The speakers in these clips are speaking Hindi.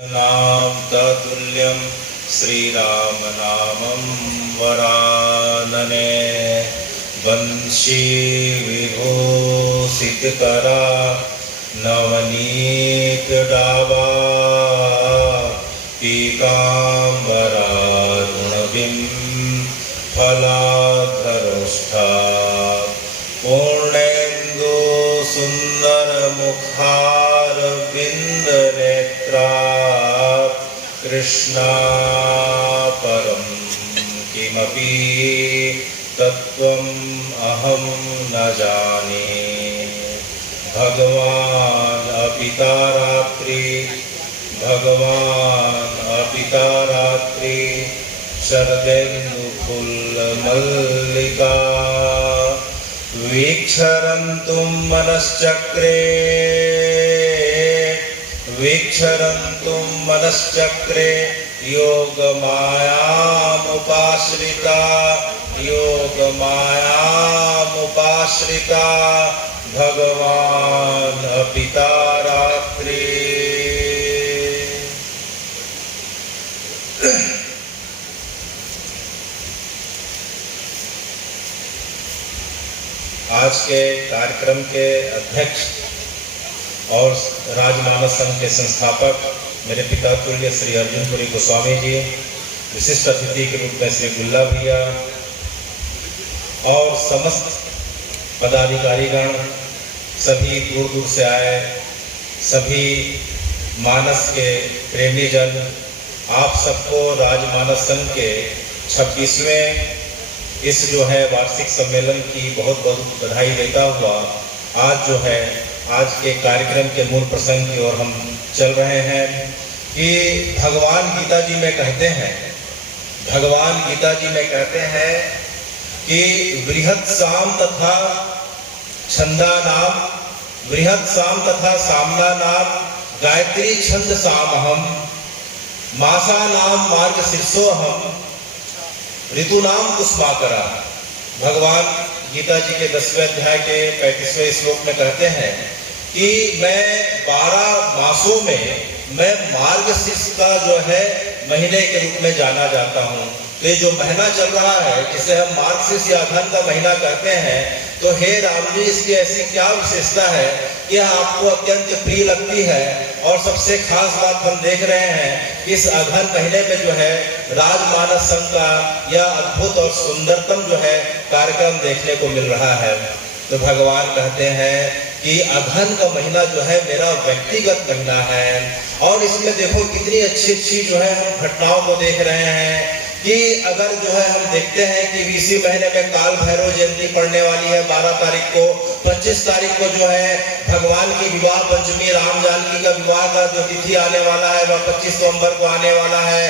नाम ततुल्यं श्रीराम नामं वरानने वंशी विभूषितकरा नवनीत डावा पीताम्बरा गुणबिं फलाधरोष्ठा पूर्णेन्दु सुंदर मुखार बिंद नेत्रा कृष्णा परम किमपि तत्त्वम् अहं न जाने। भगवान् अपिता रात्रि शरदेन्दुफुल्लमल्लिका वीक्षरन्तुं मनश्चक्रे योगमायामुपाश्रिता भगवान् अपिता रात्रि। आज के कार्यक्रम के अध्यक्ष और राजमानस संघ के संस्थापक मेरे पिता तुल्य श्री अर्जुनपुरी गोस्वामी जी, विशिष्ट अतिथि के रूप में श्री गुल्ला भैया और समस्त पदाधिकारीगण, सभी दूर दूर से आए सभी मानस के प्रेमी जन, आप सबको राजमानस संघ के 26वें इस जो है वार्षिक सम्मेलन की बहुत बहुत बधाई देता हुआ आज के कार्यक्रम के मूल प्रसंग की ओर हम चल रहे हैं कि भगवान गीता जी में कहते हैं कि बृहत् साम तथा सामना नाम गायत्री छंद सामहम मासा नाम मार्ग शीर्षोहम ऋतुनाम कुस्माकरा। भगवान गीता जी के 10वें अध्याय के 35वें श्लोक में कहते हैं कि मैं 12 मासों में मैं मार्गशीर्ष का जो है महीने के रूप में जाना जाता हूँ। तो जो महीना चल रहा है जिसे हम मार्गशीर्ष या अघन का महीना कहते हैं, तो हे राम जी, इसकी ऐसी क्या विशेषता है कि आपको अत्यंत प्रिय लगती है। और सबसे खास बात हम देख रहे हैं कि इस अघन महीने में जो है राजमानस संघ का यह अद्भुत और सुंदरतम जो है कार्यक्रम देखने को मिल रहा है। तो भगवान कहते हैं कि अघन का महीना जो है मेरा व्यक्तिगत महीना है, और इसमें देखो कितनी अच्छी अच्छी जो है हम घटनाओं को देख रहे हैं कि अगर जो है हम देखते हैं कि इसी महीने में काल भैरव जयंती पड़ने वाली है 12 तारीख को। 25 तारीख को जो है भगवान की विवाह पंचमी राम जानकी का विवाह का जो तिथि आने वाला है वह 25 नवंबर को आने वाला है।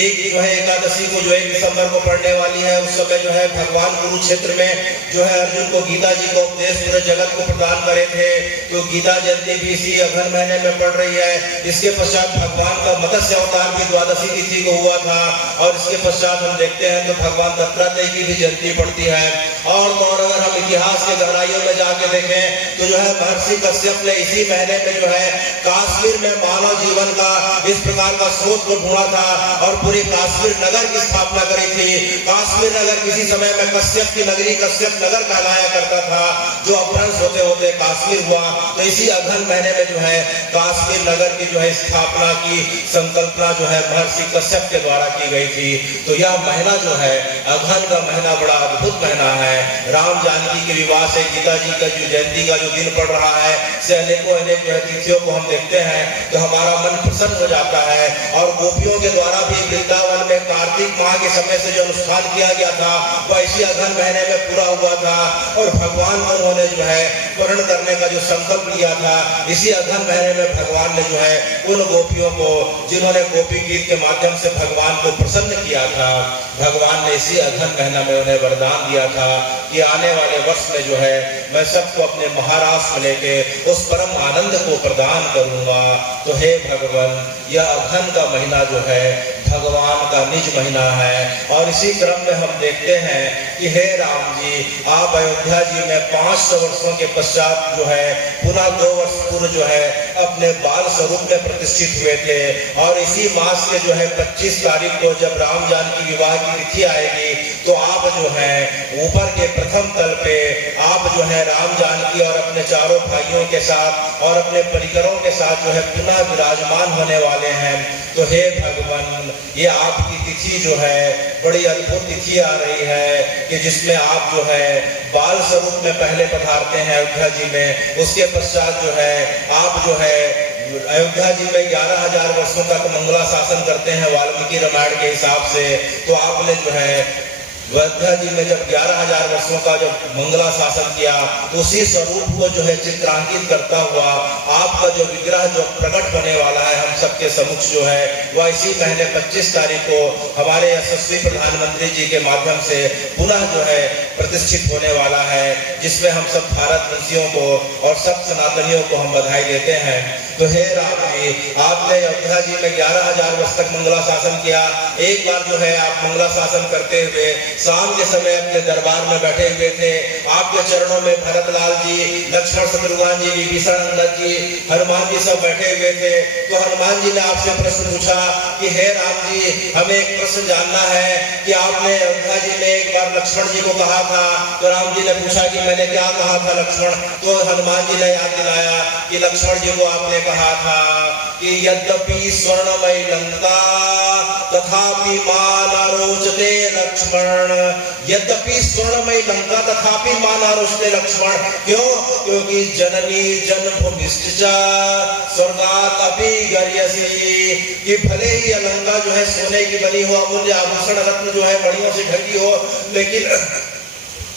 एक जो है एकादशी को जो 1 दिसंबर को पड़ने वाली है। उस समय जो है भगवान कुरुक्षेत्र में जो है अर्जुन को गीता जी को उपदेश पूरे जगत को प्रदान करे थे। तो गीता जयंती भी इसी अघन महीने में पड़ रही है। इसके पश्चात भगवान का मत्स्य अवतार भी द्वादशी तिथि को हुआ था, और इसके पश्चात हम देखते हैं तो भगवान दत्तात्रेय की भी जयंती पड़ती है। और अगर हम इतिहास के गहराइयों में जाके देखें तो जो है महर्षि कश्यप ने इसी महीने में जो है काश्मीर में मानव जीवन का इस प्रकार का स्रोत को ढूंढा था और पूरी काश्मीर नगर की स्थापना करी थी। काश्मीर नगर किसी समय में कश्यप की नगरी कश्यप नगर कहलाया करता था, जो अपभ्रंश होते होते काश्मीर हुआ। तो इसी अघन महीने में जो है काश्मीर नगर की जो है स्थापना की संकल्पना जो है महर्षि कश्यप के द्वारा की गई थी। तो यह महीना जो है अघन का महीना बड़ा अद्भुत महीना है। राम जानकी के विवाह से गीता जी का जो जयंती का जो दिन पड़ रहा है, से अनेकों अनेक जो है तिथियों को हम देखते हैं तो हमारा मन प्रसन्न हो जाता है। और गोपियों के द्वारा भी वृंदावन में कार्तिक माह के समय से जो अनुष्ठान किया गया था वह इसी अघन महीने में पूरा हुआ था। और भगवान को उन्होंने जो है पूर्ण करने का जो संकल्प लिया था, इसी अघन महीने में भगवान ने जो है उन गोपियों को जिन्होंने गोपी गीत के माध्यम से भगवान को प्रसन्न किया था, भगवान ने इसी अघन महीना में उन्हें वरदान दिया था कि आने वाले वर्ष में जो है मैं सबको अपने महाराष्ट्र में लेके उस परम आनंद को प्रदान करूंगा। तो हे भगवान, यह अघन का महीना जो है भगवान का निज महीना है। और इसी क्रम में हम देखते हैं कि हे राम जी, आप अयोध्या जी में 500 वर्षों के पश्चात जो है पुनः 2 वर्ष पूर्व जो है अपने बाल स्वरूप में प्रतिष्ठित हुए थे। और इसी मास के जो है 25 तारीख को जब राम जानकी विवाह की तिथि आएगी तो आप जो है ऊपर के प्रथम तल पे आप जो है राम जानकी और अपने चारों भाइयों के साथ और अपने परिकरों के साथ जो है पुनः विराजमान होने वाले हैं। तो हे भगवान, ये आपकी तिथि जो है बड़ी अद्भुत तिथि आ रही है कि जिसमें आप जो है बाल स्वरूप में पहले पधारते हैं अयोध्या जी में। उसके पश्चात जो है आप जो है अयोध्या जी में 11,000 वर्षों तक मंगला शासन करते हैं वाल्मीकि रामायण के हिसाब से। तो आपने जो है अयोध्या जी में जब 11,000 वर्षों का जब मंगला शासन किया, उसी स्वरूप को जो है चित्रांकित करता हुआ आपका जो विग्रह जो प्रकट होने वाला है हम सबके सम्मुख जो है वह इसी महीने 25 तारीख को हमारे यशस्वी प्रधानमंत्री जी के माध्यम से पुनः जो है प्रतिष्ठित होने वाला है, जिसमें हम सब भारतवंशियों को और सब सनातनियों को हम बधाई देते हैं। तो हे राम जी, आपने अयोध्या जी में 11,000 वर्ष तक मंगला शासन किया। एक बार जो है आप मंगला शासन करते हुए शाम के समय अपने दरबार में बैठे हुए थे। आपके चरणों में भरतलाल जी, लक्ष्मण, शत्रुघ्न जी, विभीषण, अंगद जी, हनुमान जी सब बैठे हुए थे। तो हनुमान जी ने आपसे प्रश्न पूछा कि हे राम जी, हमें एक प्रश्न जानना है कि आपने अयोध्या जी में एक बार लक्ष्मण जी को कहा था। तो राम जी ने पूछा कि मैंने क्या कहा था लक्ष्मण? तो हनुमान जी ने याद दिलाया कि लक्ष्मण जी को आपने कहा था कि यद्यपि स्वर्णमय लंका तथापि मान आरोचते लक्ष्मण। यद्यपि स्वर्णमय लंका तथापि मान आरोचते लक्ष्मण। क्यों? क्योंकि जननी जन्मभूमिश्च स्वर्गात् अपि गर्यसि। कि भले ही लंका जो है सोने की बनी हो, अमूल्य आभूषण रत्न जो है मणियों से ढकी हो, लेकिन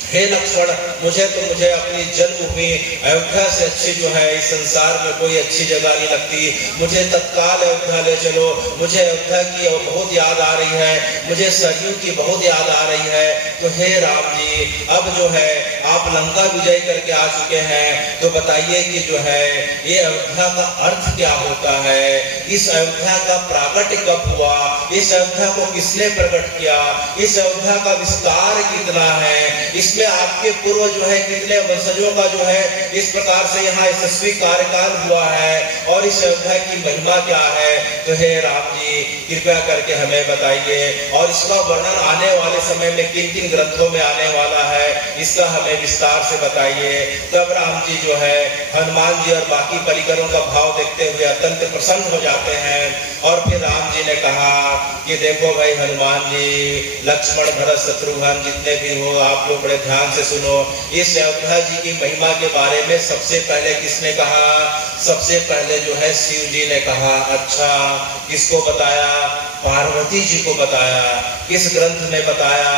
हे लक्ष्मण, मुझे अपनी जन्मभूमि अयोध्या से अच्छी जो है इस संसार में कोई अच्छी जगह नहीं लगती। मुझे तत्काल अयोध्या ले चलो। मुझे अयोध्या की बहुत याद आ रही है, मुझे सरयू की बहुत याद आ रही है। तो हे राम जी, अब जो है आप लंका विजय करके आ चुके हैं, तो बताइए कि जो है ये अयोध्या का अर्थ क्या होता है? इस अयोध्या का प्राकट्य कब हुआ? इस अयोध्या को किसने प्रकट किया? इस अयोध्या का विस्तार कितना है? इसमें आपके पूर्व जो है कितने वंशजों का जो है इस प्रकार से यहाँ यशस्वी कार्यकाल हुआ है, और इस अयोध्या की महिमा क्या है? तो हे राम जी, कृपया करके हमें बताइए। और इसका वर्णन आने वाले समय में किन किन ग्रंथों में आने वाला है, इसका हमें विस्तार से बताइए। तब राम जी जो है हनुमान जी और बाकी परिकरों का भाव देखते हुए अत्यंत प्रसन्न हो जाते हैं। और फिर राम जी ने कहा कि देखो भाई हनुमान जी, लक्ष्मण, भरत, शत्रुघ्न जितने भी हो, आप लोग बड़े ध्यान से सुनो। इस अयोध्या जी की महिमा के बारे में सबसे पहले किसने कहा? सबसे पहले जो है शिव जी ने कहा। अच्छा, किसको बताया? पार्वती जी को बताया। किस ग्रंथ में बताया?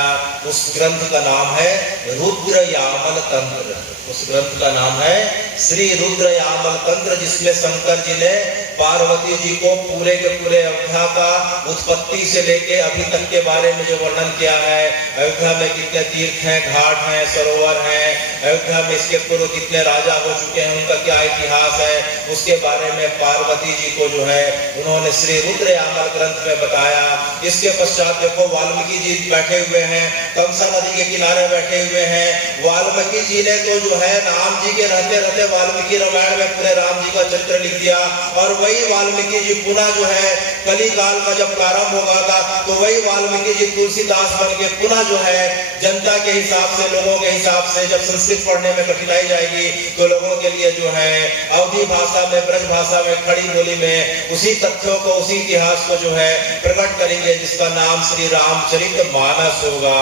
उस ग्रंथ का नाम है रुद्र यामल तंत्र। उस ग्रंथ का नाम है श्री रुद्र यामल तंत्र, जिसमें शंकर जी ने पार्वती जी को पूरे के पूरे अयोध्या का उत्पत्ति से लेके अभी तक के बारे में जो वर्णन किया है, अयोध्या में कितने तीर्थ हैं, घाट हैं, सरोवर हैं, अयोध्या में इसके पूर्व कितने राजा हो चुके हैं, उनका क्या इतिहास है, उसके बारे में पार्वती जी को जो है उन्होंने श्री रुद्र यामल ग्रंथ में बताया। इसके पश्चात देखो वाल्मीकि जी बैठे हुए हैं, तमसा नदी के किनारे बैठे हुए हैं। वाल्मीकि जी ने तो जो है राम जी के रहते रहते वाल्मीकि रामायण में पूरे राम जी का चरित्र लिख दिया। और वही वाल्मीकि जी पुनः जो है कली काल का जब प्रारंभ होगा था, तो वही वाल्मीकि जी तुलसीदास बन के पुनः जो है जनता के हिसाब से, लोगों के हिसाब से, जब संस्कृत पढ़ने में कठिनाई जाएगी तो लोगों के लिए जो है अवधी भाषा में, ब्रज भाषा में, खड़ी बोली में उसी तथ्यों को, उसी इतिहास को जो है प्रकट करेंगे, जिसका नाम श्री रामचरितमानस होगा।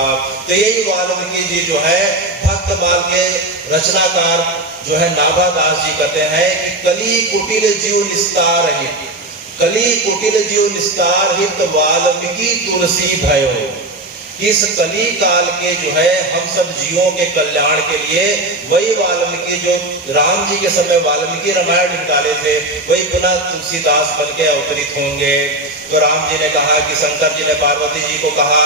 तो यही वाल्मीकि जी जो है भक्तमाल के रचनाकार जो है नाभादास जी कहते हैं कि कली कुटिल जीव निस्तार हित, कली कुटिल जीव निस्तार हित वाल्मीकि तुलसी भयो। इस कली काल के जो है हम सब जीवों के कल्याण के लिए वही वाल्मीकि जो राम जी के समय वाल्मीकि रामायण निकाले थे, वही पुनः तुलसीदास बन के अवतरित होंगे। तो राम जी ने कहा कि शंकर जी ने पार्वती जी को कहा,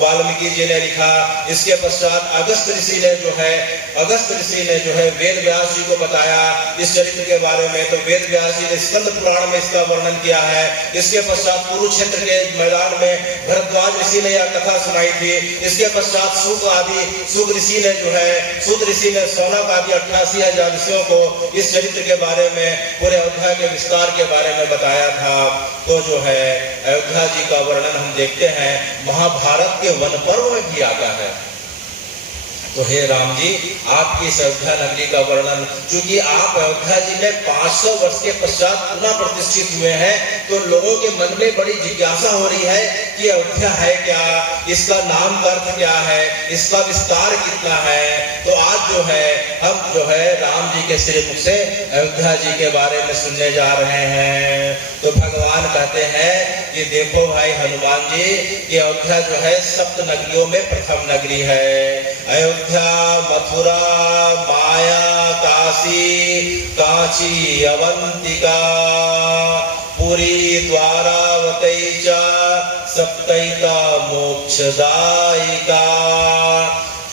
वाल्मीकि जी ने लिखा। इसके पश्चात अगस्त ऋषि ने जो है वेद व्यास जी को बताया इस चरित्र के बारे में। तो वेद व्यास जी ने स्कंद पुराण में इसका वर्णन किया है। इसके पश्चात कुरुक्षेत्र के मैदान में भरद्वाज ऋषि ने यह कथा सुनाई थी। इसके पश्चात सूत ऋषि ने सौनक आदि 88,000 ऋषियों को इस चरित्र के बारे में, पूरे अयोध्या के विस्तार के बारे में बताया था। तो जो है अयोध्या जी का वर्णन हम देखते हैं महाभारत के वन पर्व में भी आता है। तो हे राम जी, आपकी इस अयोध्या नगरी का वर्णन, चूंकि आप अयोध्या जी में 500 वर्ष के पश्चात पुनः प्रतिष्ठित हुए हैं, तो लोगों के मन में बड़ी जिज्ञासा हो रही है कि अयोध्या है क्या, इसका नाम का अर्थ क्या है, इसका विस्तार कितना है। तो आज जो है हम जो है राम जी के श्री मुख से अयोध्या जी के बारे में सुनने जा रहे हैं। तो भगवान कहते हैं कि देखो भाई हनुमान जी, कि अयोध्या जो है सप्त नगरियों में प्रथम नगरी है। अयोध्या, मथुरा, माया, काशी, अवंतिका, पुरी, द्वारावती च सप्तैता मोक्षदायिका।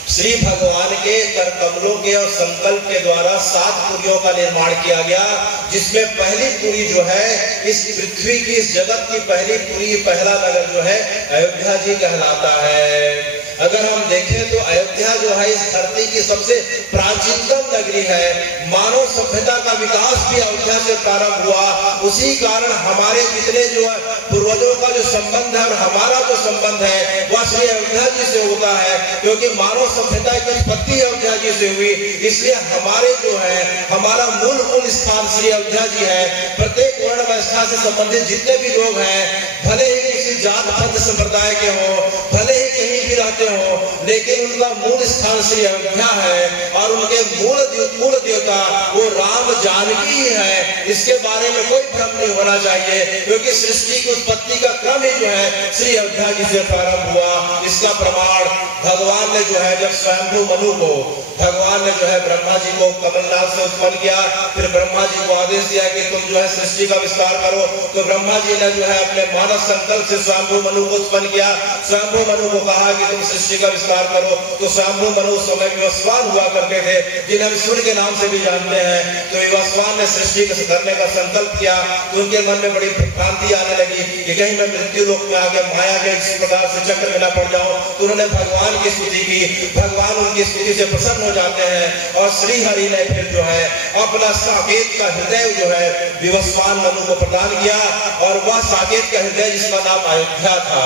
श्री भगवान के कर कमलों के और संकल्प के द्वारा 7 पुरियों का निर्माण किया गया, जिसमें पहली पुरी जो है इस पृथ्वी की, इस जगत की पहली पुरी, पहला नगर जो है अयोध्या जी कहलाता है। अगर हम देखें तो अयोध्या जो है इस धरती की सबसे प्राचीनतम नगरी है। मानव सभ्यता का विकास भी अयोध्या से प्रारंभ हुआ। उसी कारण हमारे जितने जो है पूर्वजों का जो संबंध है और हमारा जो संबंध है वह श्री अयोध्या जी से होता है, क्योंकि मानव सभ्यता की उत्पत्ति अयोध्या जी से हुई। इसलिए हमारे जो है हमारा मूल स्थान श्री अयोध्या जी है। प्रत्येक वर्ण व्यवस्था से संबंधित जितने भी लोग हैं, भले ही किसी जात पंथ संप्रदाय के हो, भले ही कहीं भी रहते हो, लेकिन उनका मूल स्थान श्री अयोध्या है और उनके मूल देवता वो राम जानकी ही है। इसके बारे में कोई भ्रम नहीं होना चाहिए, क्योंकि सृष्टि की उत्पत्ति का क्रम ही जो है श्री अयोध्या जी से प्रारंभ हुआ। इसका प्रमाण भगवान ने जो है, जब स्वयंभू मनु को भगवान ने जो है ब्रह्मा जी को कमलनाथ से उत्पन्न किया, फिर ब्रह्मा जी को आदेश दिया कि तुम जो है सृष्टि का विस्तार करो। तो ब्रह्मा जी ने जो है अपने मानव संकल्प से स्वयंभू मनु को उत्पन्न किया। स्वयंभू मनु को कहा कि तुम सृष्टि का विस्तार करो। तो स्वयंभू मनु उस समय विवस्वान हुआ करते थे, जिन्हें हम सूर्य के नाम से भी जानते हैं। तो विवस्वान ने सृष्टि करने का संकल्प किया, तो उनके मन में बड़ी भ्रांति आने लगी कि कहीं मैं मृत्यु लोक में आके माया के इस प्रकार से चक्र में न पड़ जाऊं। तो उन्होंने भगवान की स्तुति की। भगवान उनकी स्तुति से प्रसन्न हो जाते हैं और श्री हरि ने फिर जो है अपना साकेत का हृदय जो है विवस्वान मनु को प्रदान किया, और वह साकेत का हृदय जिसका नाम अयोध्या था।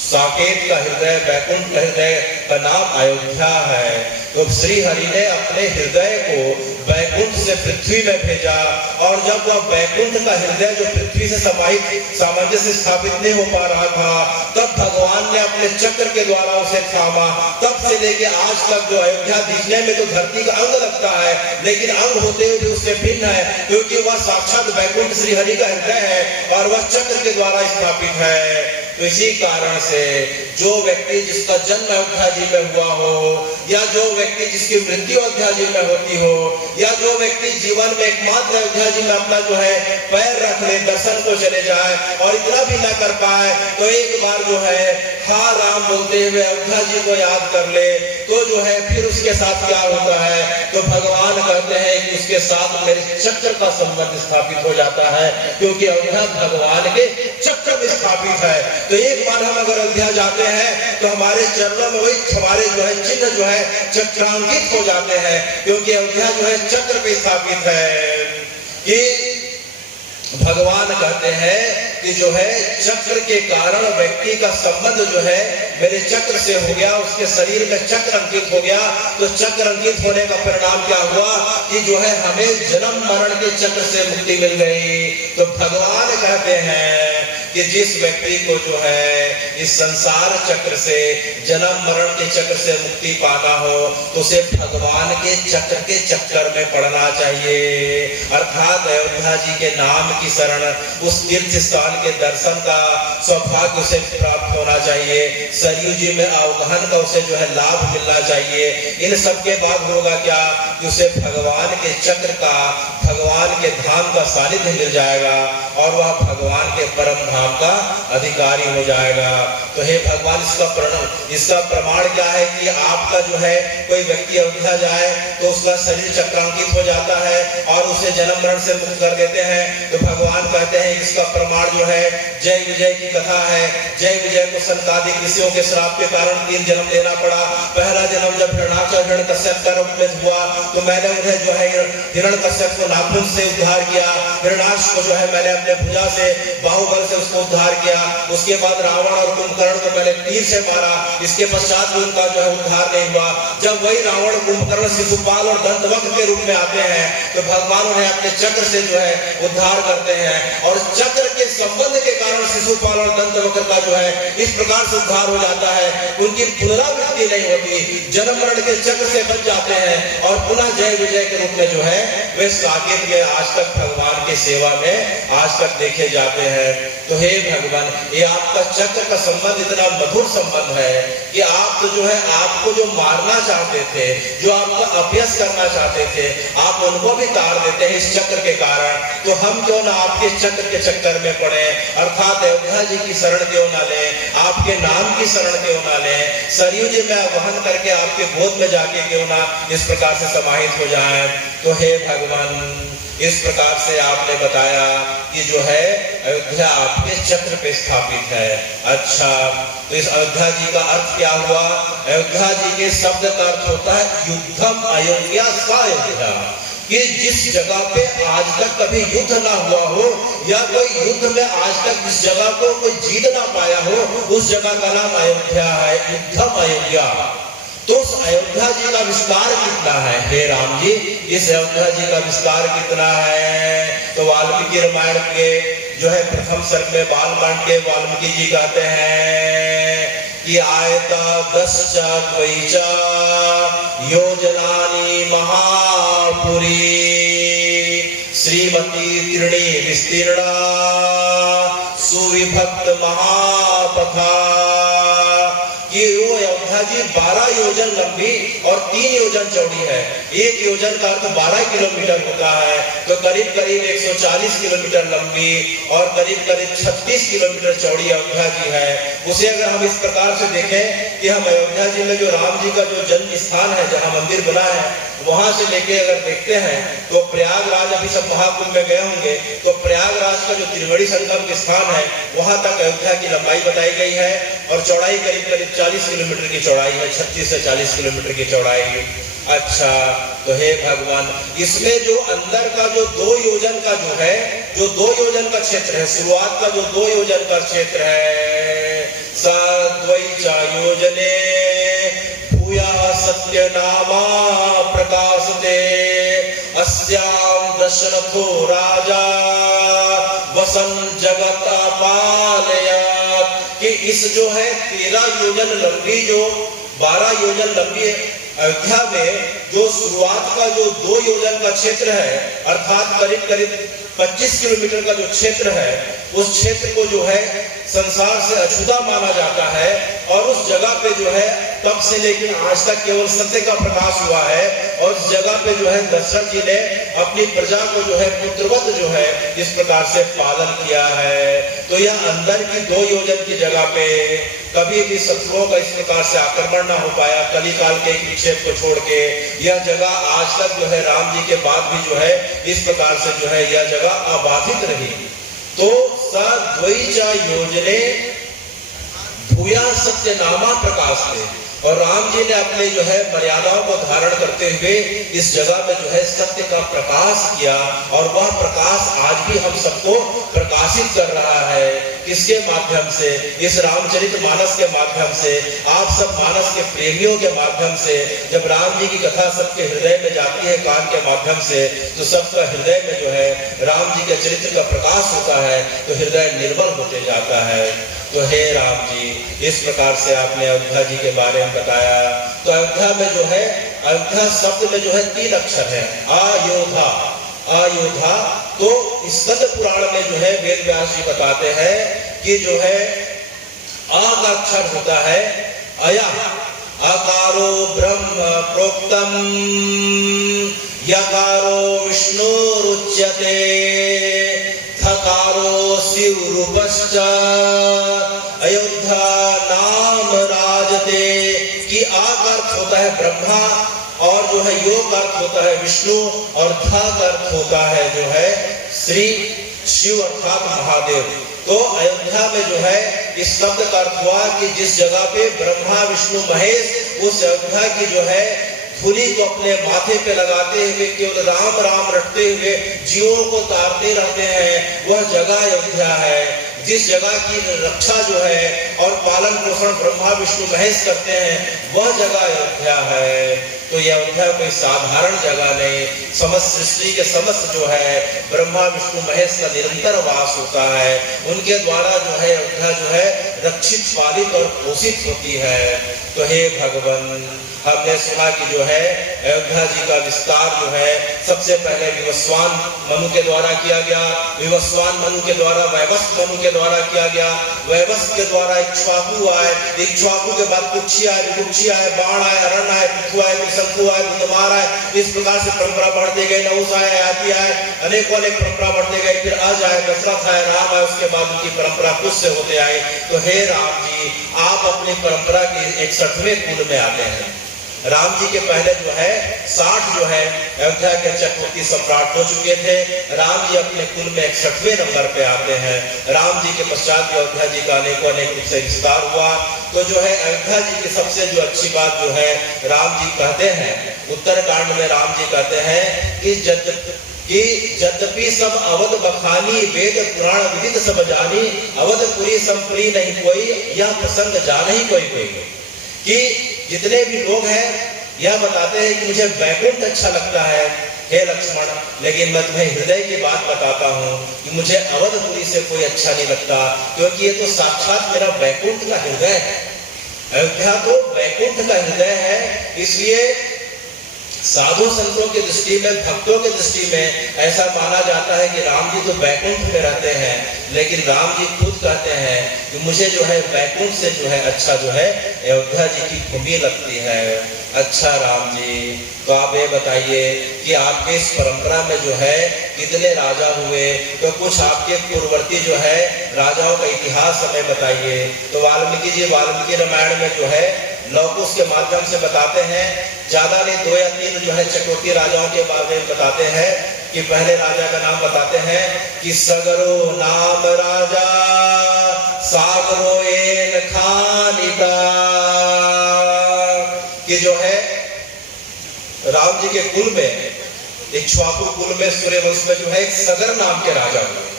साकेत का हृदय, बैकुंठ का हृदय का नाम अयोध्या है। तो श्री हरि ने अपने हृदय को बैकुंठ से पृथ्वी में भेजा, और जब वह बैकुंठ का हृदय जो पृथ्वी से समाहित सामंजस्य स्थापित नहीं हो पा रहा था, तब भगवान ने अपने चक्र के द्वारा उसे थामा। तब से लेके आज तक जो अयोध्या दिखने में तो धरती का अंग लगता है, लेकिन अंग होते हुए उससे भिन्न है, क्योंकि वह साक्षात बैकुंठ श्री हरि का हृदय है और वह चक्र के द्वारा स्थापित है। तो इसी कारण से जो व्यक्ति जिसका जन्म अयोध्या जी में हुआ हो, या जो व्यक्ति जिसकी मृत्यु अयोध्या जी में होती हो, या जो व्यक्ति जीवन में एकमात्र अयोध्या जी में अपना जो है पैर रख ले, दर्शन को चले जाए और इतना भी ना कर पाए, तो एक बार जो है हा राम बोलते हुए अयोध्या जी को याद कर ले, तो जो है फिर उसके साथ क्या होता है, तो भगवान कहते हैं कि उसके साथ मेरे चक्र का संबंध स्थापित हो जाता है, क्योंकि अयोध्या भगवान के चक्र में स्थापित है। तो एक बार हम अगर अयोध्या जाते हैं तो हमारे चरणों में वही हमारे जो है चिन्ह जो है चक्रांकित हो जाते हैं, क्योंकि अयोध्या जो है चक्र पे स्थापित है। कि भगवान कहते हैं कि जो है चक्र के कारण व्यक्ति का संबंध जो है मेरे चक्र से हो गया, उसके शरीर में चक्र अंकित हो गया। तो चक्र अंकित होने का परिणाम क्या हुआ कि जो है हमें जन्म मरण के चक्र से मुक्ति मिल गई। तो भगवान कहते हैं कि जिस व्यक्ति को जो है इस संसार चक्र से, जन्म मरण के चक्र से मुक्ति पाना हो, तो उसे भगवान के चक्कर में पड़ना चाहिए, अर्थात अयोध्या जी के नाम की शरण, उस तीर्थ स्थान के दर्शन का सौभाग्य उसे प्राप्त होना चाहिए, सरयू जी में अवगाहन का उसे जो है लाभ मिलना चाहिए। इन सब के बाद होगा क्या कि उसे भगवान के चक्र का, भगवान के धाम का सानिध्य मिल जाएगा और वह भगवान के परम धाम नाम का अधिकारी हो जाएगा। तो हे भगवान, इसका प्रमाण क्या है कि आपका जो है कोई व्यक्ति अयोध्या जाए तो उसका शरीर चक्रांकित हो जाता है और उसे जन्म मरण से मुक्त कर देते हैं। तो भगवान कहते हैं इसका प्रमाण जो है जय विजय की कथा है। जय विजय को संतादिक ऋषियों के श्राप के कारण 3 जन्म लेना पड़ा। पहला जन्म जब हिरण्यकश्यप का रूप में हुआ तो मैंने उन्हें जो है हिरण्यकश्यप को नाखून से उद्धार किया। हिरण्याक्ष को जो है मैंने अपने भुजा से बाहुबल से उसको उद्धार किया। उसके बाद रावण और कुंभकर्ण को मैंने तीर से मारा। इसके पश्चात भी उनका जो है उद्धार नहीं हुआ। जब वही रावण, कुंभकर्ण, शिशुपाल और दंतवक्र के रूप में आते हैं तो भगवान उन्हें अपने चक्र से जो है उद्धार करते हैं और चक्र के संबंध के कारण शिशुपाल और दंतवक्र का जो है इस प्रकार से उद्धार हो जाता है। उनकी पुनरावृत्ति नहीं होती, जन्म मरण के चक्र से बच जाते हैं और पुनः जय विजय के रूप में जो है वे साकेत में आज तक भगवान की सेवा में आज तक देखे जाते हैं। तो हे भगवान, ये आपका चक्र का संबंध इतना मधुर संबंध है कि आप तो जो है आपको जो मारना चाहते थे, जो आपका अपयश करना चाहते थे, आप उनको भी तार देते हैं इस चक्र के कारण। तो हम क्यों ना आपके चक्र के चक्कर में पड़े, अर्थात अयोध्या जी की शरण क्यों ना ले, आपके नाम की शरण क्यों ना ले, सरयू जी में वहन करके आपके गोद में जाके क्यों ना इस प्रकार से समाहित हो जाए। तो हे भगवान, इस प्रकार से आपने बताया कि जो है अयोध्या आपके चक्र पे स्थापित है। अच्छा, तो इस अयोध्या जी का अर्थ क्या हुआ? अयोध्या जी के शब्द का अर्थ होता है युद्धम अयोध्या सा अयोध्या, कि जिस जगह पे आज तक कभी युद्ध ना हुआ हो या कोई युद्ध में आज तक जिस जगह को कोई जीत ना पाया हो, उस जगह का नाम अयोध्या है, युद्धम अयोध्या। तो उस अयोध्या जी का विस्तार कितना है? हे राम जी, इस अयोध्या जी का विस्तार कितना है? तो वाल्मीकि रामायण के जो है प्रथम सर्ग में बालकांड के वाल्मीकि जी कहते हैं कि आयता 10 द्वैचा योजनानि महापुरी श्रीमती त्रिणी विस्तीर्णा सुविभक्त महापथा। ये अयोध्या जी 12 योजन लंबी और 3 योजन चौड़ी है। एक योजन का अर्थ 12 किलोमीटर होता है, तो करीब करीब 140 किलोमीटर लंबी और करीब करीब 36 किलोमीटर चौड़ी अयोध्या जी है। उसे अगर हम इस प्रकार से देखें कि हम अयोध्या जी में जो राम जी का जो जन्म स्थान है, जहाँ मंदिर बना है, वहां से लेके अगर देखते हैं तो प्रयागराज, अभी सब महाकुंभ में गए होंगे, तो प्रयागराज का जो त्रिवेणी संगम के स्थान है वहां तक अयोध्या की लंबाई बताई गई है और चौड़ाई करीब करीब 40 किलोमीटर की चौड़ाई है, 36 से 40 किलोमीटर की चौड़ाई। अच्छा, तो हे भगवान, इसमें जो अंदर का जो 2 योजन का जो है, जो 2 योजन का क्षेत्र है, शुरुआत का जो 2 योजन का क्षेत्र है, सद्वैचा योजने भूया सत्य नामा प्रकाशते अस्याम दशरथो राजा वसन जगत पालयात्। कि इस जो है 13 योजन लंबी, जो 12 योजन लंबी अयोध्या में जो शुरुआत का जो 2 योजन का क्षेत्र है, अर्थात करीब करीब 25 किलोमीटर का जो क्षेत्र है, उस क्षेत्र को जो है संसार से अछूता माना जाता है और उस जगह पे जो है तब से लेकर आज तक केवल सत्य का प्रकाश हुआ है और उस जगह पे जो है दशरथ जी ने अपनी प्रजा को जो है पुत्रवत जो है इस प्रकार से पालन किया है। तो यह अंदर की 2 योजन की जगह पे कभी भी शत्रुओं का इस प्रकार से आक्रमण ना हो पाया, कलिकाल के विक्षेप को छोड़ के यह जगह आज तक जो है राम जी के बाद भी जो है इस प्रकार से जो है यह जगह अबाधित रही। तो सद्वैचा योजने भूया सत्य नामा प्रकाश थे, और राम जी ने अपने जो है मर्यादाओं को धारण करते हुए इस जगह में जो है सत्य का प्रकाश किया और वह प्रकाश आज भी हम सबको प्रकाशित कर रहा है। किसके माध्यम से? इस रामचरितमानस के माध्यम से, आप सब मानस के प्रेमियों के माध्यम से। जब राम जी की कथा सबके हृदय में जाती है कान के माध्यम से, तो सबका हृदय में जो है राम जी के चरित्र का प्रकाश होता है, तो हृदय निर्मल होते जाता है। तो हे राम जी, इस प्रकार से आपने अयोध्या जी के बारे में बताया। तो अयोध्या में जो है, अयोध्या शब्द में जो है 3 अक्षर है, अयोधा, अयोधा। तो स्कंद पुराण में जो है वेद व्यास जी बताते हैं कि जो है आ का अक्षर होता है अया, अकारो ब्रह्म प्रोक्तम यकारो विष्णु रुच्यते थकारो शिव शिव रूपश्च अयोध्या नाम राजते, कि आ का अर्थ होता है ब्रह्मा, और जो है यो का अर्थ होता है विष्णु, और धा का अर्थ होता है जो है श्री शिव अर्थात महादेव। तो अयोध्या में जो है इस शब्द का अर्थ हुआ कि जिस जगह पे ब्रह्मा विष्णु महेश, उस अयोध्या की जो है धूलि को अपने माथे पे लगाते हुए केवल राम राम रटते हुए जीवों को तारते रहते हैं, वह जगह अयोध्या है। जिस जगह की रक्षा जो है और पालन पोषण ब्रह्मा विष्णु महेश करते हैं, वह जगह अयोध्या है। तो यह अयोध्या कोई साधारण जगह नहीं, समस्त सृष्टि के समस्त जो है ब्रह्मा विष्णु महेश का निरंतर वास होता है। उनके द्वारा जो है अयोध्या जो है रक्षित पालित और पोषित होती है। तो हे भगवान, हमने सुना कि जो है अयोध्या जी का विस्तार जो है सबसे पहले विवस्वान मनु के द्वारा किया गया, विवस्वान मनु के द्वारा वैवस्व मनु के द्वारा किया गया, वैवस्व के द्वारा इक्ष्वाकु आए, इक्ष्वाकु के बाद कुक्षी आए, विकुक्षी आए, बाण आए, अरण आए, पृथु आए, शंकु आए, बुधमार आए। इस प्रकार से परंपरा बढ़ते गए, नहुस आए, आदि आए, अनेकों अनेक परंपरा बढ़ते गए। फिर अज आए, दशरथ आए, राम आए, उसके बाद उनकी परंपरा कुछ से होते आए। तो हे राम जी, आप अपनी परंपरा के 61वें कुल में आते हैं। राम जी के पहले जो है 60 जो है अयोध्या के चक्रवर्ती सम्राट हो चुके थे। राम जी अपने कुल में 61वें नंबर पे आते हैं। राम जी के पश्चात अयोध्या जी का अनेकों अनेक रूप से विस्तार हुआ। तो जो है अयोध्या जी की सबसे जो अच्छी बात जो है राम जी कहते हैं, उत्तरकांड में राम जी कहते हैं कि यद्यपि सब अवध बखानी, वेद पुराण विदित सब जानी, अवधपुरी संप्री नहीं कोई, यह प्रसंग जान ही कोई कोई। कि जितने भी लोग हैं यह बताते हैं कि मुझे वैकुंठ अच्छा लगता है हे लक्ष्मण, लेकिन मैं तुम्हें हृदय की बात बताता हूँ कि मुझे अवधपुरी से कोई अच्छा नहीं लगता, क्योंकि ये तो साक्षात मेरा वैकुंठ का हृदय है। अयोध्या तो वैकुंठ का हृदय है। इसलिए साधु संतों की दृष्टि में, भक्तों की दृष्टि में ऐसा माना जाता है कि राम जी तो वैकुंठ में रहते हैं, लेकिन राम जी खुद कहते हैं कि मुझे जो है वैकुंठ से जो है अच्छा जो है अयोध्या जी की भूमि लगती है। अच्छा राम जी, तो आप ये बताइए कि आपके इस परंपरा में जो है कितने राजा हुए, तो कुछ आपके पूर्ववर्ती जो है राजाओं का इतिहास हमें बताइए। तो वाल्मीकि जी वाल्मीकि रामायण में जो है लौकुश के माध्यम से बताते हैं, ज्यादा नहीं 2 या 3 जो है चक्रवर्ती राजाओं के बारे में बताते हैं। कि पहले राजा का नाम बताते हैं कि सगरो नाम राजा सागरो एन खानिता, कि जो है राम जी के कुल में, इक्ष्वाकु कुल में, सूर्यवंश में जो है एक सगर नाम के राजा हुए।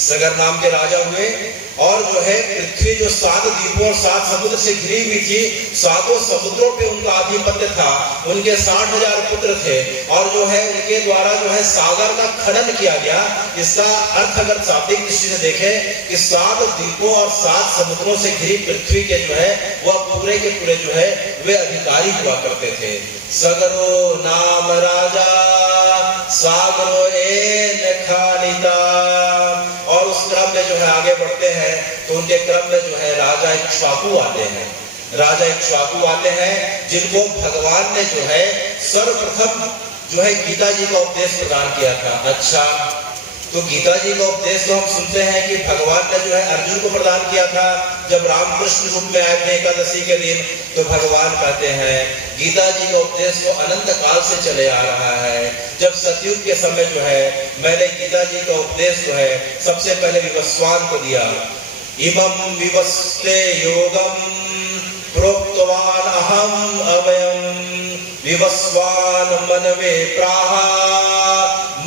सगर नाम के राजा हुए और जो है पृथ्वी जो 7 द्वीपों और 7 समुद्र से घिरी हुई थी, 7 समुद्रों पे उनका आधिपत्य था। उनके 60,000 पुत्र थे और जो है उनके द्वारा जो है सागर का खनन किया गया। इसका अर्थ अगर शाब्दिक दृष्टि से देखें कि 7 द्वीपों और 7 समुद्रों से घिरी पृथ्वी के जो है वह पूरे के पूरे जो है वे अधिकारी हुआ करते थे। सगरो नाम राजा सागरो एन खानिता। और उस क्रम में जो है आगे बढ़ते हैं तो उनके क्रम में जो है राजा इक्ष्वाकु आते हैं। राजा इक्ष्वाकु आते हैं जिनको भगवान ने जो है सर्वप्रथम जो है गीता जी का उपदेश प्रदान किया था। अच्छा, तो गीता जी का उपदेश तो हम सुनते हैं कि भगवान ने जो है अर्जुन को प्रदान किया था जब रामकृष्ण रूप में आए थे एकादशी के दिन। तो भगवान कहते हैं गीता जी का उपदेश तो अनंत काल से चले आ रहा है। जब सतयुग के समय जो है मैंने गीता जी का उपदेश जो है सबसे पहले विवस्वान को दिया। इमं विवस्ते योगम प्रोक्तवान अहम अवयम विवस्वान मनवे प्राहा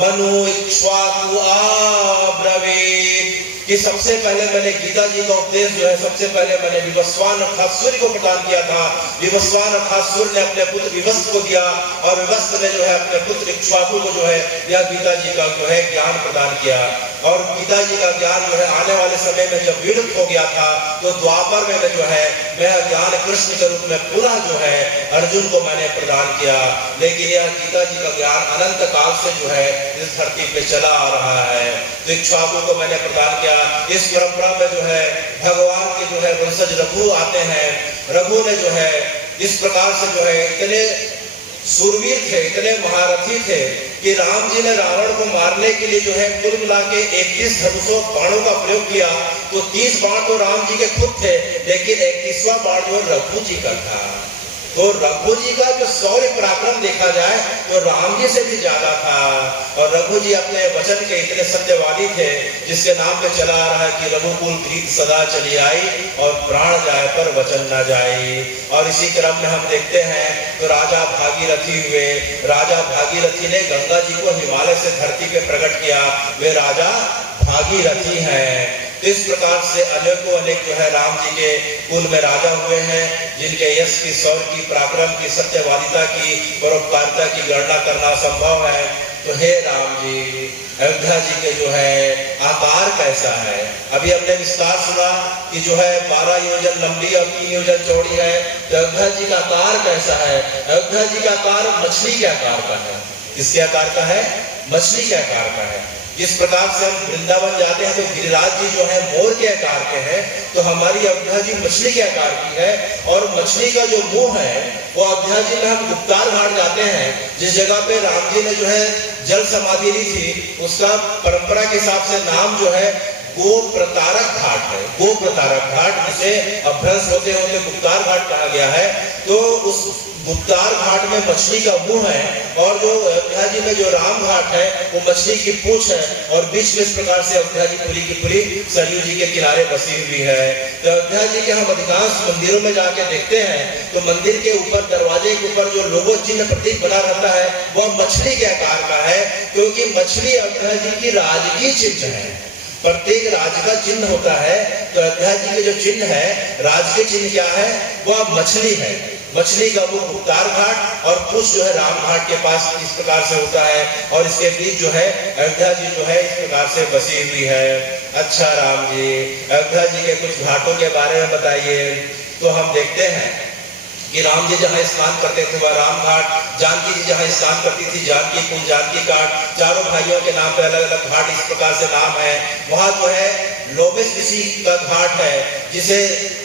मनु इक्ष्वाकु आब्रवीत। कि सबसे पहले मैंने गीता जी का उपदेश जो है सबसे पहले मैंने विवस्वान अर्थात सूर्य को प्रदान किया था। विवस्वान अर्थात सूर्य ने अपने पुत्र विवस्व को दिया और विवस्व ने जो है अपने पुत्र इक्ष्वाकु को जो है यह गीता जी का जो है ज्ञान प्रदान किया। और गीता जी का ज्ञान जो है आने वाले समय में जब विलुप्त हो गया था तो द्वापर में जो है वह ज्ञान कृष्ण के रूप में पुनः जो है अर्जुन को मैंने प्रदान किया। लेकिन यह गीता जी का ज्ञान अनंत काल से जो है इस धरती पे चला आ रहा है। तो इक्ष्वाकु को मैंने प्रदान किया। इस परंपरा में जो है भगवान के जो है वंशज रघु आते हैं। रघु ने जो है इस प्रकार से जो है इतने सूरवीर थे, इतने महारथी थे कि राम जी ने रावण को मारने के लिए जो है कुल मिला के 31 धनुषों बाणों का प्रयोग किया। तो 30 बाण तो राम जी के खुद थे, लेकिन 31वां बाण जो रघु जी का था। तो रघु जी का जो शौर्य पराक्रम देखा जाए तो राम जी से भी ज्यादा था। और रघु जी अपने वचन के इतने सत्यवादी थे, जिसके नाम पे चला आ रहा है कि रघुकुल प्रीत सदा चली आई और प्राण जाए पर वचन न जाए। और इसी क्रम में हम देखते हैं तो राजा भागीरथी हुए। राजा भागीरथी ने गंगा जी को हिमालय से धरती पे प्रकट किया, वे राजा भागीरथी हैं। तो इस प्रकार से अनेकों अनेक जो है राम जी के कुल में राजा हुए हैं, जिनके यश की, शौर्य की, पराक्रम की, सत्यवादिता की, परोपकारिता की गणना करना संभव है। तो हे राम जी, अयोध्या जी के जो है आकार कैसा है? अभी हमने विस्तार सुना कि जो है 12 योजन लंबी और 3 योजन चौड़ी है। तो अयोध्या जी का आकार कैसा है? अयोध्या जी का आकार मछली के आकार का है। किसके आकार का है? मछली के आकार का है। जिस प्रकार से हम वृंदावन जाते हैं तो गिरिराज जी जो है मोर के आकार के हैं, तो हमारी अयोध्या जी मछली के आकार की है। और मछली का जो मुंह है वो अयोध्या जी में हम गुप्तार घाट जाते हैं, जिस जगह पे राम जी ने जो है जल समाधि ली थी, उसका परंपरा के हिसाब से नाम जो है गो प्रतारक घाट है। गो प्रतारक घाट, जिसे अभ्रंश होते होते गुप्तार घाट कहा गया है। तो उस गुप्तार घाट में मछली का मुंह है, और जो अयोध्या जी में जो राम घाट है वो मछली की पूंछ है। और बीच में इस प्रकार से अयोध्या जी पूरी की पूरी सरयू जी के किनारे बसी हुई है। तो अयोध्या जी के हम अधिकांश मंदिरों में जाके देखते हैं तो मंदिर के ऊपर, दरवाजे के ऊपर जो लोगो चिन्ह प्रतीक बना रहता है वह मछली के आकार का है, क्योंकि मछली अयोध्या जी की राजकीय चिन्ह है। प्रत्येक राज्य का चिन्ह होता है, तो अयोध्या जी के जो चिन्ह है, राजकीय चिन्ह क्या है? वह मछली है। मछली का मुख गुप्तार घाट और पूछ जो है राम घाट के पास इस प्रकार से होता है, और इसके बीच जो है अयोध्या जी जो है इस प्रकार से बसी हुई है। अच्छा राम जी, अयोध्या जी के कुछ घाटों के बारे में बताइए। तो हम देखते हैं कि राम जी जहाँ स्नान करते थे वह राम घाट, जानकी जी जहाँ स्नान करती थी जानकी कुंज, जानकी घाट, चारों भाइयों के नाम पे अलग अलग घाट इस प्रकार से नाम है। वहाँ जो है लोबिस ऋषि का घाट है, जिसे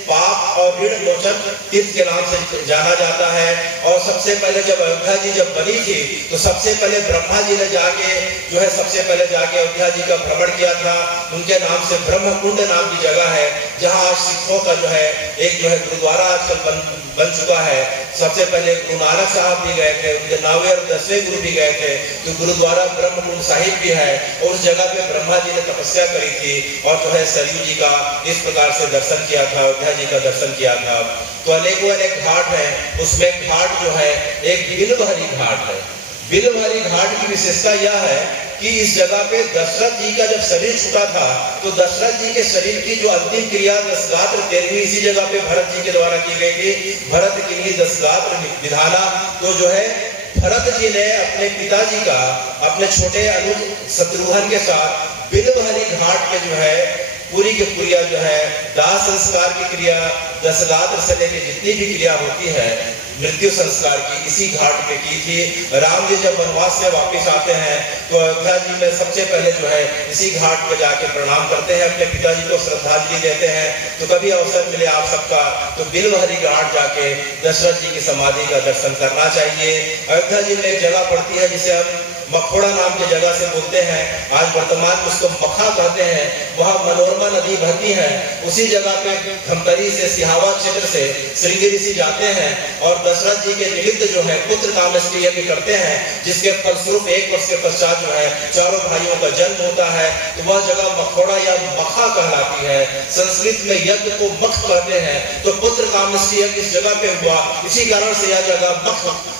पाप और ऋण मोचन तीर्थ के नाम से जाना जाता है। और सबसे पहले जब अयोध्या जी जब बनी थी तो सबसे पहले ब्रह्मा जी ने जाके जो है सबसे पहले जाके अयोध्या जी का भ्रमण किया था। उनके नाम से ब्रह्मकुंड नाम की जगह है, जहाँ आज सिखों का जो है एक जो है गुरुद्वारा आजकल बन चुका है। सबसे पहले गुरु नानक साहब भी गए थे, उनके 9वें और 10वें गुरु भी गए थे। तो गुरुद्वारा ब्रह्मकुंड साहिब भी है, और उस जगह पे ब्रह्मा जी ने तपस्या करी थी और जो है सरयू जी का इस प्रकार से दर्शन किया था, अयोध्या जी का दर्शन किया था। तो अनेकों अनेक घाट है, उसमें घाट जो है एक बिलवहरी घाट है। बिलवहरी घाट की विशेषता यह है कि इस जगह पे दशरथ जी का जब शरीर छूटा था तो दशरथ जी के शरीर की जो अंतिम क्रिया दशगात्र 13वीं इसी जगह पे भरत जी के द्वारा की गई थी। भरत के लिए दशगात्र विधाना। तो जो है भरत जी ने अपने पिताजी का, अपने छोटे अनुज शत्रुघ्न के साथ बिलवहरी घाट पे जो है पूरी की पूरी जो है दाह संस्कार की क्रिया, दशगात्र से लेकर जितनी भी क्रिया होती है मृत्यु संस्कार की, इसी घाट पे की थी। राम जी जब वनवास से वापस आते हैं तो अयोध्या जी में सबसे पहले जो है इसी घाट पे जाके प्रणाम करते हैं, अपने पिताजी को श्रद्धांजलि देते हैं। तो कभी अवसर मिले आप सबका तो बिलवहरी घाट जाके दशरथ जी की समाधि का दर्शन करना चाहिए। अयोध्या जी में एक जगह पड़ती है जिसे हम मखोड़ा नाम की जगह से बोलते हैं, आज वर्तमान में उसको मखा कहते हैं। वहाँ मनोरमा नदी बहती है, उसी जगह पे धमतरी से सिहावा क्षेत्र से श्रृंगी ऋषि जाते हैं और दशरथ जी के निमित्त जो है पुत्र कामेष्टि यज्ञ करते हैं, जिसके फलस्वरूप 1 वर्ष के पश्चात जो है चारों भाइयों का जन्म होता है। तो वह जगह मखोड़ा या मखा कहलाती है। संस्कृत में यज्ञ को मख कहते हैं। तो पुत्र कामेष्टि यज्ञ इस जगह पे हुआ, इसी कारण से यह जगह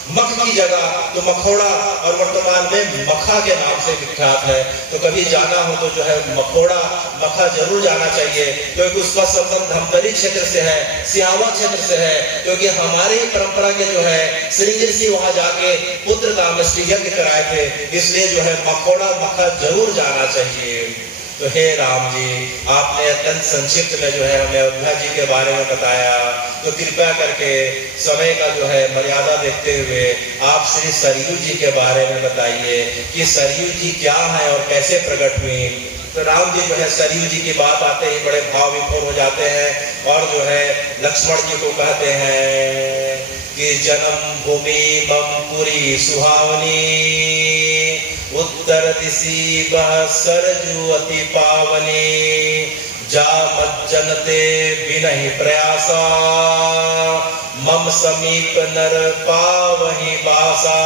मख की जगह तो मखोड़ा और वर्तमान में मखा के नाम से विख्यात है। तो कभी जाना हो तो जो है मखोड़ा मखा जरूर जाना चाहिए, क्योंकि उसका संबंध धमतरी क्षेत्र से है, सिहावा क्षेत्र से है। क्योंकि हमारी परंपरा के जो है श्रृंगी ऋषि वहां जाके पुत्र कामेष्टि यज्ञ कराए थे, इसलिए जो है मखोड़ा मखा जरूर जाना चाहिए। तो हे राम जी, आपने अत्यंत संक्षिप्त में जो है हमें अयोध्या जी के बारे में बताया। तो कृपया करके समय का जो है मर्यादा देखते हुए आप श्री सरयू जी के बारे में बताइए कि सरयू जी क्या है और कैसे प्रकट हुई। तो राम जी जो है सरयू जी की बात आते ही बड़े भाव विभोर हो जाते हैं और जो है लक्ष्मण जी को कहते हैं कि जन्म भूमि मम पुरी सुहावनी, उत्तर दिशि बह सरजू अति पावनी, जा मज्जनते बिनहि प्रयासा, मम समीप नर पावहि बासा।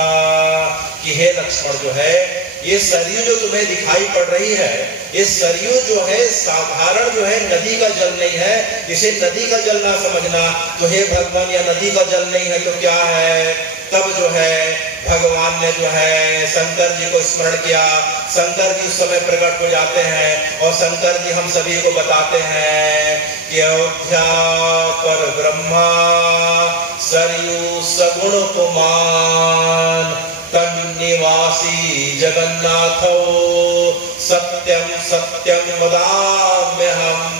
कि हे लक्ष्मण जो है ये सरयू जो तुम्हें दिखाई पड़ रही है, ये सरयू जो है साधारण जो है नदी का जल नहीं है, इसे नदी का जल ना समझना। तो हे भगवान यह नदी का जल नहीं है तो क्या है? तब जो है भगवान ने जो है शंकर जी को स्मरण किया। शंकर जी उस समय प्रकट हो जाते हैं और शंकर जी हम सभी को बताते हैं कि अयोध्या पर ब्रह्मा सरयू सगुण कुमान, तन निवासी जगन्नाथो सत्यम सत्यम वदाम्यहम्।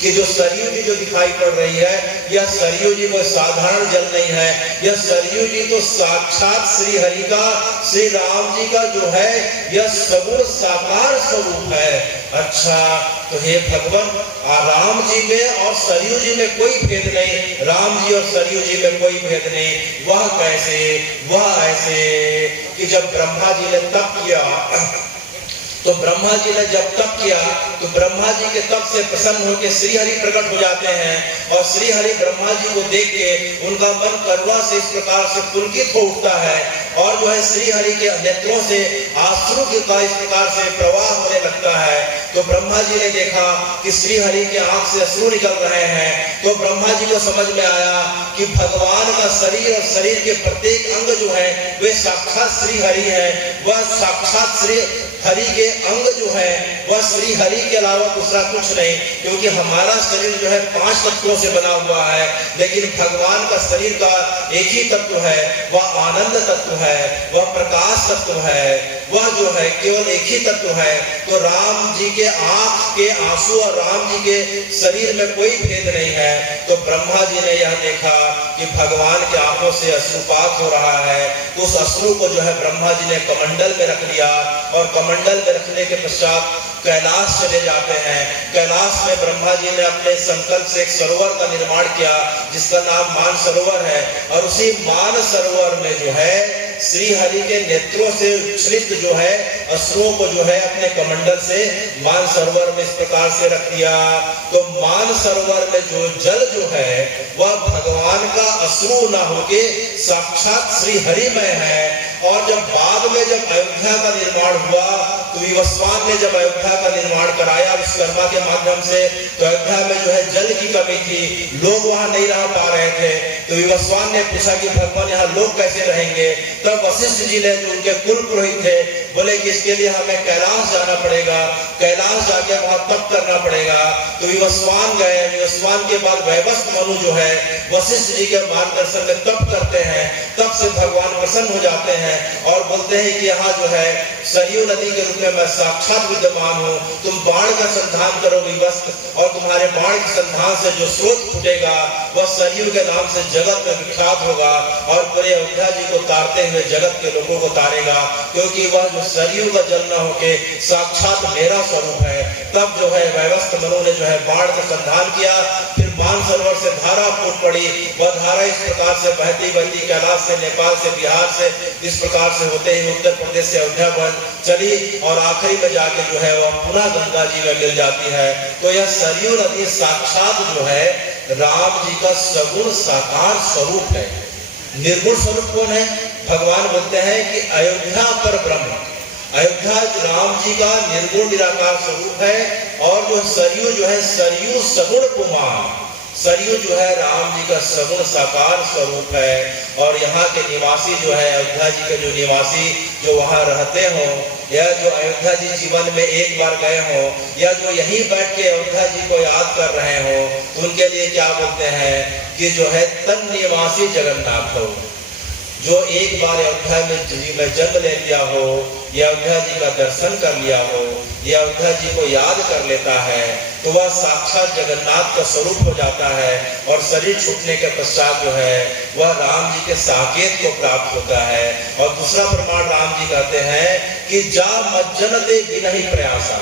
कि जो सरयू जी जो दिखाई पड़ रही है, यह सरयू जी कोई साधारण जल नहीं है, यह सरयू जी तो साक्षात श्री हरि का, श्री राम जी का जो है यह सगुण साकार स्वरूप है। अच्छा, तो हे भगवान राम जी में और सरयू जी में कोई भेद नहीं, राम जी और सरयू जी में कोई भेद नहीं। वह कैसे? वह ऐसे कि जब ब्रह्मा जी ने तप किया, तो ब्रह्मा जी ने जब तप किया तो ब्रह्मा जी के तप से प्रसन्न होकर श्री हरि प्रकट हो जाते हैं और श्री हरि ब्रह्मा जी को देख के उनका मन करुणा से इस प्रकार से पुलकित हो उठता है और जो है श्री हरि के नेत्रों से आंसू का इस प्रकार से प्रवाह होने लगता है। तो ब्रह्मा जी ने देखा कि श्री हरि के आंख से अश्रु निकल रहे हैं, तो ब्रह्मा जी को समझ में आया कि भगवान का शरीर और शरीर के प्रत्येक अंग जो है वे साक्षात श्री हरि है। वह साक्षात श्री हरि के अंग जो है वह श्री हरि के अलावा दूसरा कुछ नहीं, क्योंकि हमारा शरीर जो है 5 तत्वों से बना हुआ है, लेकिन भगवान का शरीर का एक ही तत्व है, वह आनंद तत्व है, वह प्रकाश तत्व है, वह जो है केवल एक ही तत्व है। तो राम जी के आंख के आंसू और राम जी के शरीर में कोई भेद नहीं है। तो ब्रह्मा जी ने यह देखा कि भगवान के आंखों से अश्रुपात हो रहा है, तो उस अश्रु को जो है ब्रह्मा जी ने कमंडल में रख दिया और कमंडल में रखने के पश्चात कैलाश चले जाते हैं। कैलाश में ब्रह्मा जी ने अपने संकल्प से एक सरोवर का निर्माण किया जिसका नाम मान सरोवर है, और उसी मान सरोवर में जो है श्री हरि के नेत्रों से उच्छ्रित जो है अश्रुओं को जो है अपने कमंडल से मान सरोवर में इस प्रकार से रख दिया। तो मान सरोवर में जो जल जो है वह भगवान का अश्रु ना होके साक्षात श्री हरि में है। और जब बाद में जब अयोध्या का निर्माण हुआ तो विवस्वान ने जब अयोध्या का निर्माण कराया विश्वकर्मा के माध्यम से, तो अयोध्या में जो है जल की कमी थी, लोग वहां नहीं रह पा रहे थे। तो विवस्वान ने पूछा कि भगवान यहाँ लोग कैसे रहेंगे? तब वशिष्ठ जी ने जो उनके कुल पुरोहित थे बोले कि इसके लिए हमें कैलाश जाना पड़ेगा, कैलाश जाके वहां तप करना पड़ेगा। तो विवस्वान गए, विवस्वान के बाद वैवस्वत मनु जो है वशिष्ठ जी के मार्गदर्शन में तप करते हैं, तब से भगवान प्रसन्न हो जाते हैं और बोलते हैं कि यहाँ जो है सरयू नदी के रूप में मैं साक्षात विद्यमान हूँ, तुम बाण का संधान करो विवस्त्र, और तुम्हारे बाण के संधान से जो स्रोत फूटेगा वह सरयू के नाम से जगत में विख्यात होगा और पूरे अयोध्या जी को तारते हुए जगत के लोगों को तारेगा, क्योंकि वह जो सरयू का जल न होके साक्षात मेरा स्वरूप है। तब जो है वैवस्वत मनु ने जो है बाण का संधान किया, फिर मान सरोवर से धारा फूट पड़ी, वह धारा इस प्रकार से बहती बहती कैलाश से, नेपाल से, बिहार से, इस प्रकार से होते ही उत्तर प्रदेश से अयोध्या बन चली और आखिरी में जाके जो है वह पुनः गंगा जी में मिल जाती है। तो यह सरयू नदी साक्षात जो है राम जी का सगुण साकार स्वरूप है। निर्गुण स्वरूप कौन है? भगवान बोलते हैं कि अयोध्या पर ब्रह्म, अयोध्या राम जी का निर्गुण निराकार स्वरूप है। और जो सरयू जो है सरयू सगुण कुमार, सरयू जो है राम जी का सगुण साकार स्वरूप है। और यहाँ के निवासी जो है अयोध्या जी के जो निवासी जो वहाँ रहते हो, या जो अयोध्या जी जीवन में एक बार गए हो, या जो यहीं बैठ के अयोध्या जी को याद कर रहे हो, तो उनके लिए क्या बोलते हैं कि जो है तन निवासी जगन्नाथ हो। जो एक बार अयोध्या में जन्म ले लिया हो, या अयोध्या जी का दर्शन कर लिया हो, या अयोध्या जी को याद कर लेता है, तो वह साक्षात जगन्नाथ का स्वरूप हो जाता है। और शरीर छूटने के पश्चात जो है वह राम जी के साकेत को प्राप्त होता है। और दूसरा प्रमाण राम जी कहते हैं कि जा मज्जनते बिनहि प्रयासा,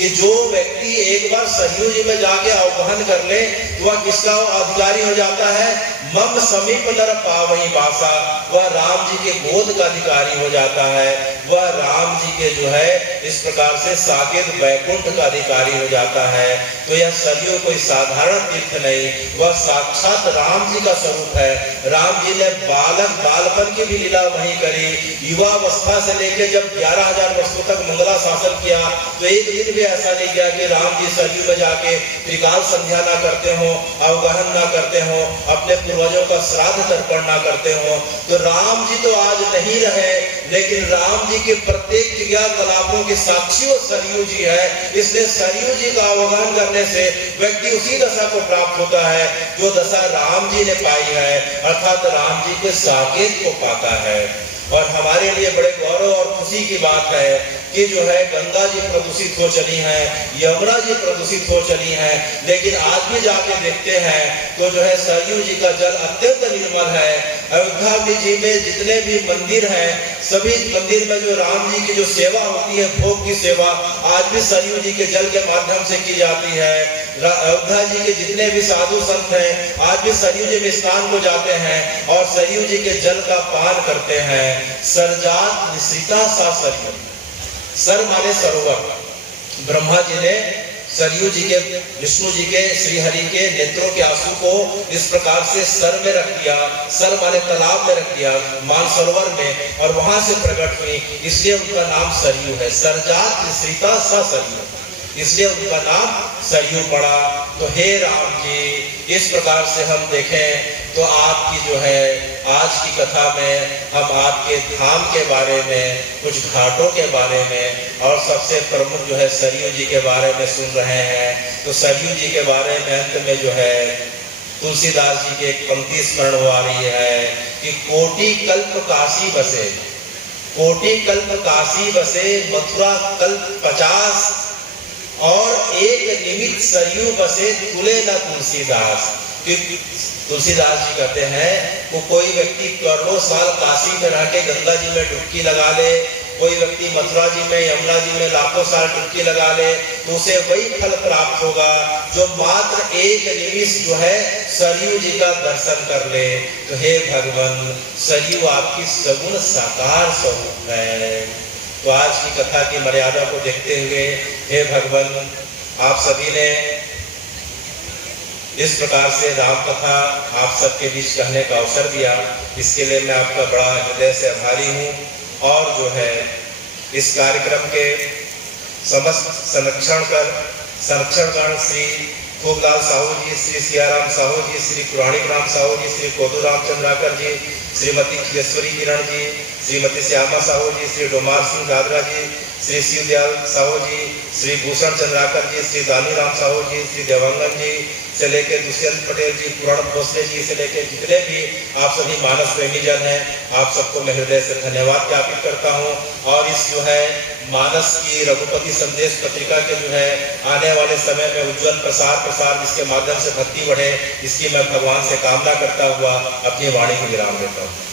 कि जो व्यक्ति एक बार सरयू जी में जाके अवगहन कर ले तो वह किसका अधिकारी हो जाता है? मम समीप नर पावही बासा, वह राम जी के गोद का अधिकारी हो जाता है, वह राम जी के जो है इस प्रकार से साकेत वैकुंठ का अधिकारी हो जाता है। तो यह सरयू कोई साधारण तीर्थ नहीं, वह साक्षात राम जी का स्वरूप है। राम जी ने बालपन की भी लीला वहीं करी, युवावस्था से लेकर जब 11,000 वर्षों तक मंगला शासन किया तो एक दिन भी ऐसा नहीं किया कि राम जी सरयू में जाके त्रिकाल संध्या ना करते हो, अवगहन ना करते हो, अपने पूर्वजों का श्राद्ध तर्पण ना करते हो। तो राम जी तो आज नहीं रहे, लेकिन राम जी के प्रत्येक क्रियाकलापों के साक्षी सरयू जी है। इसलिए सरयू जी का अवगहन करने से व्यक्ति उसी दशा को प्राप्त होता है जो दशा राम जी ने पाई है, अर्थात राम जी के साकेत को पाता है। और हमारे लिए बड़े गौरव और खुशी की बात है कि जो है गंगा जी प्रदूषित हो चली हैं, यमुना जी प्रदूषित हो चली हैं, लेकिन आज भी जाके देखते हैं तो जो है सरयू जी का जल अत्यंत निर्मल है। अयोध्या जी में जितने भी मंदिर हैं, सभी मंदिर में जो राम जी की जो सेवा होती है, भोग की सेवा, आज भी सरयू जी के जल के माध्यम से की जाती है। अयोध्या जी के जितने भी साधु संत हैं, आज भी सरयू जी में स्नान को जाते हैं और सरयू जी के जल का पान करते हैं। सरजात निश्रिता सा सरयू, सर माने सरोवर। ब्रह्मा जी ने सरयू जी के, विष्णु जी के, श्री हरि के नेत्रों के आंसू को इस प्रकार से सर में रख दिया, सर माने तालाब में रख दिया, मानसरोवर में, और वहां से प्रकट हुई, इसलिए उनका नाम सरयू है। सरजात निश्रिता सा सरयू, इसलिए उनका नाम सरयू पड़ा। तो हे राम जी, इस प्रकार से हम देखें तो आपकी जो है आज की कथा में हम आपके धाम के बारे में, कुछ घाटों के बारे में और सबसे प्रमुख जो है सरयू जी के बारे में सुन रहे हैं। तो सरयू जी के बारे में अंत में जो है तुलसीदास जी की एक पंक्ति स्मरण हो आ रही है कि कोटि कल्प काशी बसे, कोटि कल्प काशी बसे, मथुरा कल्प 50 और एक निमित्त सरयू बसे, तुले न तुलसीदास। तुलसीदास जी कहते हैं वो कोई व्यक्ति करोड़ों साल काशी में रह के गंगा जी में डुबकी लगा ले, कोई व्यक्ति मथुरा जी में, यमुना जी में लाखों साल डुबकी लगा ले, तो उसे वही फल प्राप्त होगा जो मात्र एक निमिष जो है सरयू जी का दर्शन कर ले। तो हे भगवान, सरयू आपकी सगुण साकार स्वरूप है। तो आज की कथा की मर्यादा को देखते हुए हे भगवान, आप सभी ने इस प्रकार से राम कथा आप सबके बीच कहने का अवसर दिया, इसके लिए मैं आपका बड़ा हृदय से आभारी हूँ। और जो है इस कार्यक्रम के समस्त संरक्षणगण श्री खूबलाल साहू जी, श्री सियाराम साहू जी, श्री पुराणिक राम साहू जी, श्री कोदू राम चंद्राकर जी, श्रीमती खिलेश्वरी किरण जी, श्रीमती श्यामा साहू जी, श्री डोमार सिंह दादरा जी, श्री शिवदयाल साहू जी, श्री भूषण चंद्राकर जी, श्री दानी राम साहू जी, श्री देवांगन जी से लेकर दुष्यंत पटेल जी, पुराण भोसले जी से लेकर जितने भी आप सभी मानस प्रेमी जन हैं, आप सबको मैं हृदय से धन्यवाद ज्ञापित करता हूं। और इस जो है मानस की रघुपति संदेश पत्रिका के जो है आने वाले समय में उज्जवल प्रसार जिसके माध्यम से भक्ति बढ़े, इसकी मैं भगवान से कामना करता हुआ अपनी वाणी को विराम देता हूँ।